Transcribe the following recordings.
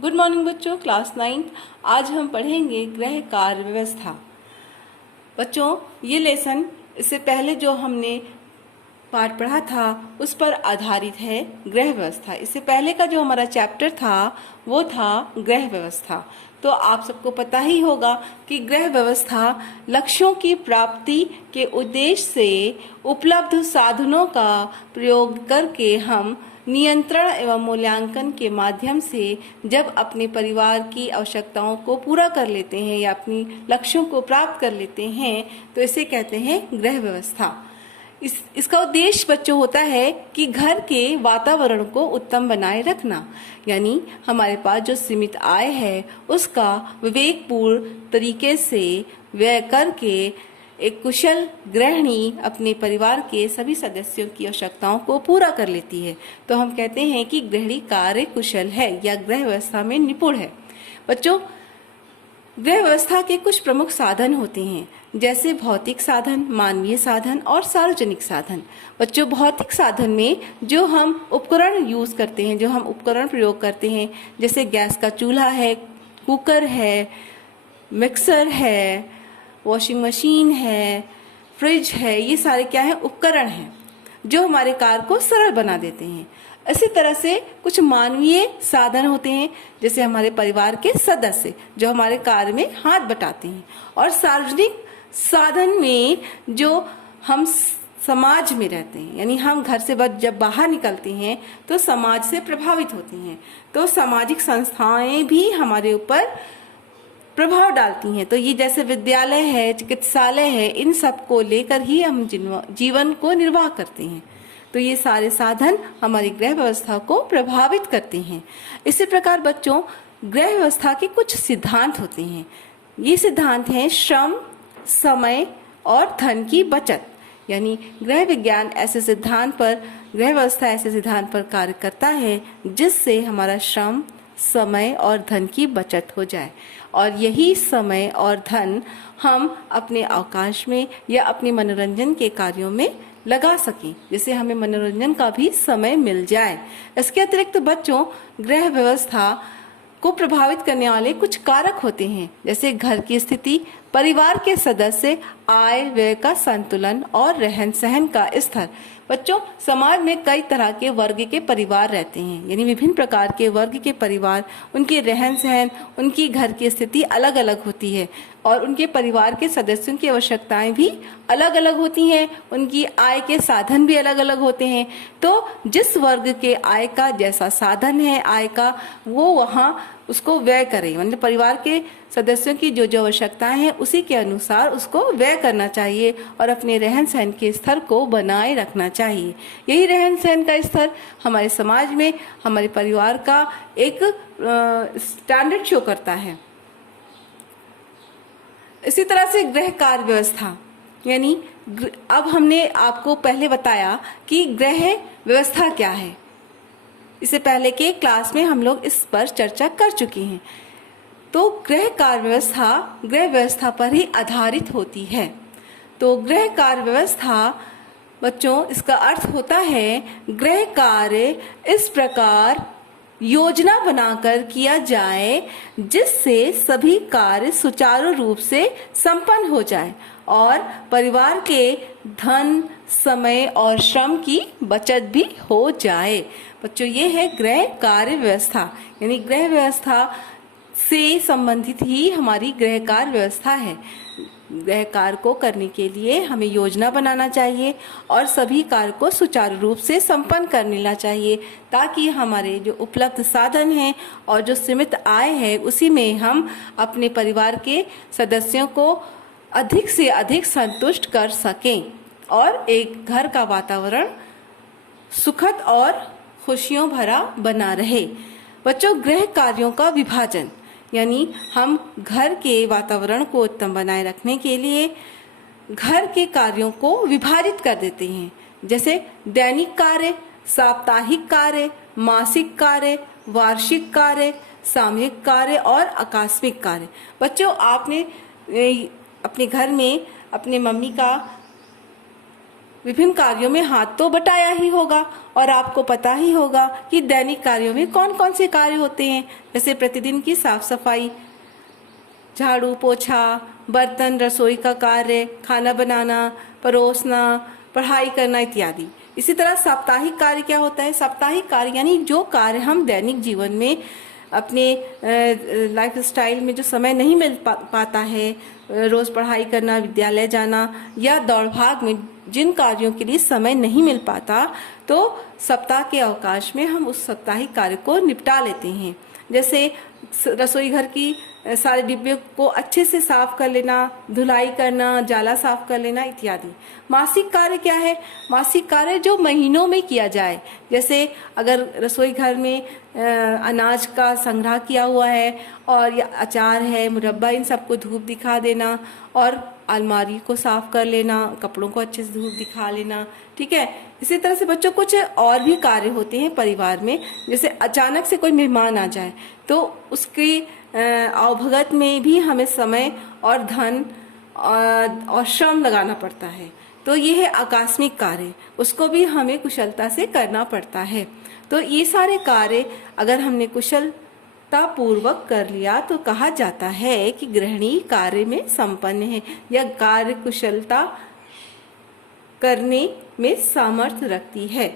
Good morning बच्चों, class 9। आज हम पढ़ेंगे गृह कार्य व्यवस्था। बच्चों, ये लेसन इससे पहले जो हमने पाठ पढ़ा था उस पर आधारित है गृह व्यवस्था। इससे पहले का जो हमारा चैप्टर था वो था गृह व्यवस्था। तो आप सबको पता ही होगा कि गृह व्यवस्था लक्ष्यों की प्राप्ति के उद्देश्य से उपलब्ध साधनों का प्रयोग करके हम नियंत्रण एवं मूल्यांकन के माध्यम से जब अपने परिवार की आवश्यकताओं को पूरा कर लेते हैं या अपनी लक्ष्यों को प्राप्त कर लेते हैं तो इसे कहते हैं गृह व्यवस्था। इसका उद्देश्य बच्चों होता है कि घर के वातावरण को उत्तम बनाए रखना, यानी हमारे पास जो सीमित आय है उसका विवेकपूर्ण तरीके से व्यय करके एक कुशल गृहिणी अपने परिवार के सभी सदस्यों की आवश्यकताओं को पूरा कर लेती है। तो हम कहते हैं कि गृहिणी कार्य कुशल है या गृह व्यवस्था में निपुण है। बच्चों, गृह व्यवस्था के कुछ प्रमुख साधन होते हैं, जैसे भौतिक साधन, मानवीय साधन और सार्वजनिक साधन। बच्चों, भौतिक साधन में जो हम उपकरण यूज करते हैं, जो हम उपकरण प्रयोग करते हैं, जैसे गैस का चूल्हा है, कुकर है, मिक्सर है, वॉशिंग मशीन है, फ्रिज है, ये सारे क्या है, उपकरण हैं जो हमारे कार्य को सरल बना देते हैं। इसी तरह से कुछ मानवीय साधन होते हैं, जैसे हमारे परिवार के सदस्य जो हमारे कार्य में हाथ बटाते हैं। और सार्वजनिक साधन में जो हम समाज में रहते हैं, यानी हम घर से जब बाहर निकलते हैं तो समाज से प्रभावित होते हैं, तो सामाजिक संस्थाएं भी हमारे ऊपर प्रभाव डालती हैं। तो ये जैसे विद्यालय है, चिकित्सालय है, इन सब को लेकर ही हम जीवन को निर्वाह करते हैं। तो ये सारे साधन हमारी गृह व्यवस्था को प्रभावित करते हैं। इसी प्रकार बच्चों, गृह व्यवस्था के कुछ सिद्धांत होते हैं। ये सिद्धांत हैं श्रम, समय और धन की बचत। यानी गृह विज्ञान ऐसे सिद्धांत पर, गृह व्यवस्था ऐसे सिद्धांत पर कार्य करता है जिससे हमारा श्रम, समय और धन की बचत हो जाए, और यही समय और धन हम अपने अवकाश में या अपने मनोरंजन के कार्यों में लगा सकें, जिससे हमें मनोरंजन का भी समय मिल जाए। इसके अतिरिक्त बच्चों, गृह व्यवस्था को प्रभावित करने वाले कुछ कारक होते हैं, जैसे घर की स्थिति, परिवार के सदस्य, आय व्यय का संतुलन और रहन सहन का स्तर। बच्चों, समाज में कई तरह के वर्ग के परिवार रहते हैं, यानी विभिन्न प्रकार के वर्ग के परिवार, उनके रहन सहन, उनकी घर की स्थिति अलग अलग होती है और उनके परिवार के सदस्यों की आवश्यकताएं भी अलग अलग होती हैं, उनकी आय के साधन भी अलग अलग होते हैं। तो जिस वर्ग के आय का जैसा साधन है आय का, वो वहाँ उसको व्यय करें, मतलब परिवार के सदस्यों की जो जो आवश्यकताएं हैं उसी के अनुसार उसको व्यय करना चाहिए और अपने रहन सहन के स्तर को बनाए रखना चाहिए। यही रहन सहन का स्तर हमारे समाज में हमारे परिवार का एक स्टैंडर्ड शो करता है। इसी तरह से गृह कार्य व्यवस्था, यानी अब हमने आपको पहले बताया कि गृह व्यवस्था क्या है। इससे पहले के क्लास में हम लोग इस पर चर्चा कर चुके हैं। तो गृह कार्य व्यवस्था पर ही आधारित होती है। तो गृह कार्य व्यवस्था बच्चों, इसका अर्थ होता है गृह कार्य इस प्रकार योजना बनाकर किया जाए जिससे सभी कार्य सुचारू रूप से संपन्न हो जाए और परिवार के धन, समय और श्रम की बचत भी हो जाए। बच्चों, ये है गृह कार्य व्यवस्था, यानी गृह व्यवस्था से संबंधित ही हमारी गृह कार्य व्यवस्था है। गृह कार्य को करने के लिए हमें योजना बनाना चाहिए और सभी कार्य को सुचारू रूप से संपन्न कर लेना चाहिए, ताकि हमारे जो उपलब्ध साधन हैं और जो सीमित आय है उसी में हम अपने परिवार के सदस्यों को अधिक से अधिक संतुष्ट कर सकें और एक घर का वातावरण सुखद और खुशियों भरा बना रहे। बच्चों, गृह कार्यों का विभाजन, यानी हम घर के वातावरण को उत्तम बनाए रखने के लिए घर के कार्यों को विभाजित कर देते हैं, जैसे दैनिक कार्य, साप्ताहिक कार्य, मासिक कार्य, वार्षिक कार्य, सामूहिक कार्य और आकस्मिक कार्य। बच्चों, आपने अपने घर में अपने मम्मी का विभिन्न कार्यों में हाथ तो बटाया ही होगा और आपको पता ही होगा कि दैनिक कार्यों में कौन कौन से कार्य होते हैं, जैसे प्रतिदिन की साफ सफाई, झाड़ू पोछा, बर्तन, रसोई का कार्य, खाना बनाना, परोसना, पढ़ाई करना इत्यादि। इसी तरह साप्ताहिक कार्य क्या होता है? साप्ताहिक कार्य यानी जो कार्य हम दैनिक जीवन में अपने लाइफ स्टाइल में जो समय नहीं मिल पाता है, रोज पढ़ाई करना, विद्यालय जाना या दौड़ भाग में जिन कार्यों के लिए समय नहीं मिल पाता, तो सप्ताह के अवकाश में हम उस साप्ताहिक कार्य को निपटा लेते हैं। जैसे रसोई घर की सारे डिब्बे को अच्छे से साफ कर लेना, धुलाई करना, जाला साफ कर लेना इत्यादि। मासिक कार्य क्या है? मासिक कार्य जो महीनों में किया जाए, जैसे अगर रसोई घर में अनाज का संग्रह किया हुआ है और या अचार है, मुरब्बा, इन सबको धूप दिखा देना और अलमारी को साफ कर लेना, कपड़ों को अच्छे से धूप दिखा लेना, ठीक है। इसी तरह से बच्चों कुछ और भी कार्य होते हैं परिवार में, जैसे अचानक से कोई मेहमान आ जाए तो उसकी आवभगत में भी हमें समय और धन और श्रम लगाना पड़ता है, तो ये है आकस्मिक कार्य, उसको भी हमें कुशलता से करना पड़ता है। तो ये सारे कार्य अगर हमने कुशलता पूर्वक कर लिया तो कहा जाता है कि गृहिणी कार्य में संपन्न है या कार्य कुशलता करने में सामर्थ्य रखती है।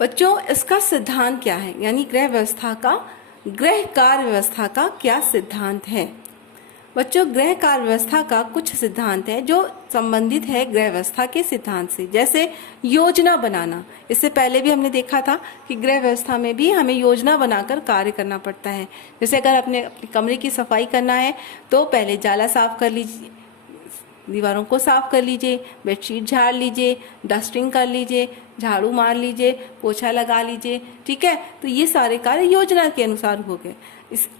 बच्चों, इसका सिद्धांत क्या है? यानी गृह कार्य व्यवस्था का क्या सिद्धांत है? बच्चों, गृह कार्य व्यवस्था का कुछ सिद्धांत है जो संबंधित है गृह व्यवस्था के सिद्धांत से। जैसे योजना बनाना, इससे पहले भी हमने देखा था कि गृह व्यवस्था में भी हमें योजना बनाकर कार्य करना पड़ता है। जैसे अगर अपने कमरे की सफाई करना है तो पहले जाला साफ कर लीजिए, दीवारों को साफ कर लीजिए, बेडशीट झाड़ लीजिए, डस्टिंग कर लीजिए, झाड़ू मार लीजिए, पोछा लगा लीजिए, ठीक है। तो ये सारे कार्य योजना के अनुसार हो गए।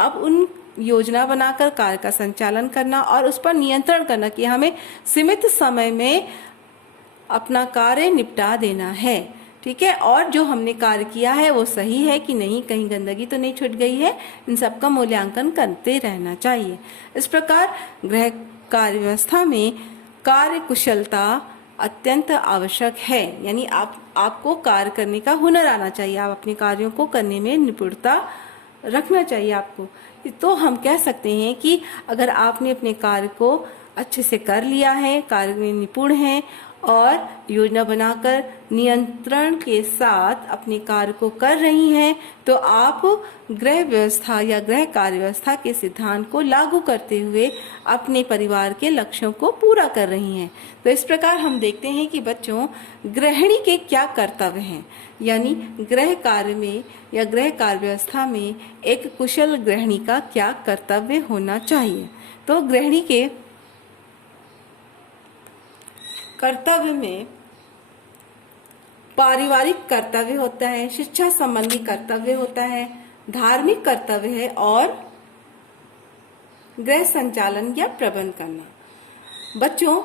अब उन योजना बनाकर कार्य का संचालन करना और उस पर नियंत्रण करना कि हमें सीमित समय में अपना कार्य निपटा देना है, ठीक है। और जो हमने कार्य किया है वो सही है कि नहीं, कहीं गंदगी तो नहीं छूट गई है, इन सब का मूल्यांकन करते रहना चाहिए। इस प्रकार गृह कार्य व्यवस्था में कार्य कुशलता अत्यंत आवश्यक है। यानी आपको कार्य करने का हुनर आना चाहिए, आप अपने कार्यों को करने में निपुणता रखना चाहिए आपको। तो हम कह सकते हैं कि अगर आपने अपने कार्य को अच्छे से कर लिया है, कार्य में निपुण हैं और योजना बनाकर नियंत्रण के साथ अपने कार्य को कर रही हैं, तो आप गृह व्यवस्था या गृह कार्य व्यवस्था के सिद्धांत को लागू करते हुए अपने परिवार के लक्ष्यों को पूरा कर रही हैं। तो इस प्रकार हम देखते हैं कि बच्चों, गृहिणी के क्या कर्तव्य हैं, यानी गृह कार्य में या गृह कार्य व्यवस्था में एक कुशल गृहिणी का क्या कर्तव्य होना चाहिए। तो गृहिणी के कर्तव्य में पारिवारिक कर्तव्य होता है, शिक्षा संबंधी कर्तव्य होता है, धार्मिक कर्तव्य है और गृह संचालन या प्रबंध करना। बच्चों,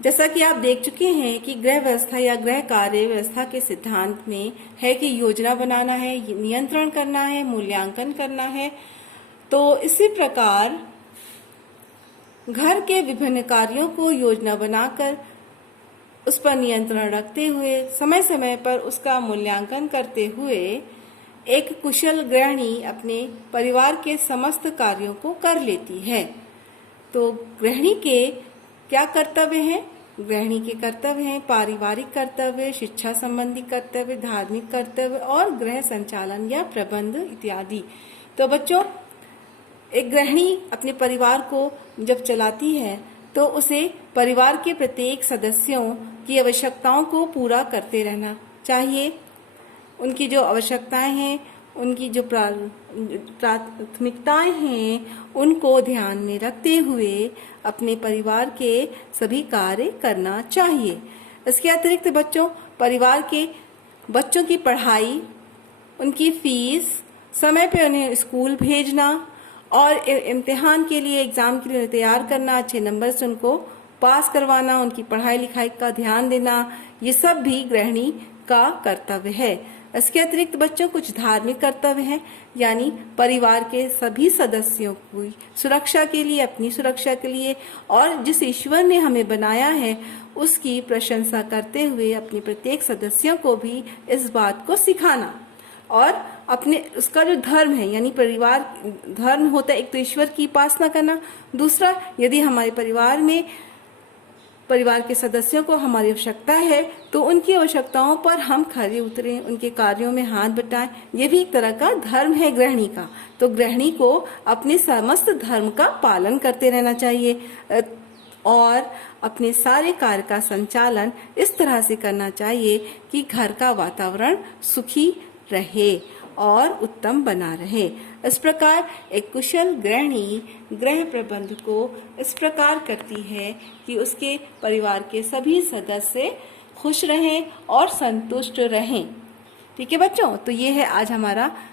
जैसा कि आप देख चुके हैं कि गृह व्यवस्था या गृह कार्य व्यवस्था के सिद्धांत में है कि योजना बनाना है, नियंत्रण करना है, मूल्यांकन करना है। तो इसी प्रकार घर के विभिन्न कार्यों को योजना बनाकर उस पर नियंत्रण रखते हुए समय समय पर उसका मूल्यांकन करते हुए एक कुशल गृहिणी अपने परिवार के समस्त कार्यों को कर लेती है। तो गृहिणी के क्या कर्तव्य हैं? गृहिणी के कर्तव्य हैं पारिवारिक कर्तव्य, शिक्षा संबंधी कर्तव्य, धार्मिक कर्तव्य और गृह संचालन या प्रबंध इत्यादि। तो बच्चों, एक गृहिणी अपने परिवार को जब चलाती है तो उसे परिवार के प्रत्येक सदस्यों की आवश्यकताओं को पूरा करते रहना चाहिए। उनकी जो आवश्यकताएं हैं, उनकी जो प्राथमिकताएं हैं, उनको ध्यान में रखते हुए अपने परिवार के सभी कार्य करना चाहिए। इसके अतिरिक्त बच्चों, परिवार के बच्चों की पढ़ाई, उनकी फीस, समय पे उन्हें स्कूल भेजना और इम्तिहान के लिए, एग्जाम के लिए तैयार करना, अच्छे नंबर से उनको पास करवाना, उनकी पढ़ाई लिखाई का ध्यान देना, ये सब भी गृहिणी का कर्तव्य है। इसके अतिरिक्त बच्चों कुछ धार्मिक कर्तव्य हैं, यानी परिवार के सभी सदस्यों की सुरक्षा के लिए, अपनी सुरक्षा के लिए और जिस ईश्वर ने हमें बनाया है उसकी प्रशंसा करते हुए अपने प्रत्येक सदस्यों को भी इस बात को सिखाना। और अपने उसका जो धर्म है, यानी परिवार धर्म होता है, एक तो ईश्वर की उपासना करना, दूसरा यदि हमारे परिवार के सदस्यों को हमारी आवश्यकता है तो उनकी आवश्यकताओं पर हम खरे उतरें, उनके कार्यों में हाथ बटाएं। ये भी एक तरह का धर्म है गृहिणी का। तो गृहिणी को अपने समस्त धर्म का पालन करते रहना चाहिए और अपने सारे कार्य का संचालन इस तरह से करना चाहिए कि घर का वातावरण सुखी रहे और उत्तम बना रहे। इस प्रकार एक कुशल गृहिणी गृह प्रबंध को इस प्रकार करती है कि उसके परिवार के सभी सदस्य खुश रहें और संतुष्ट रहें। ठीक है बच्चों, तो ये है आज हमारा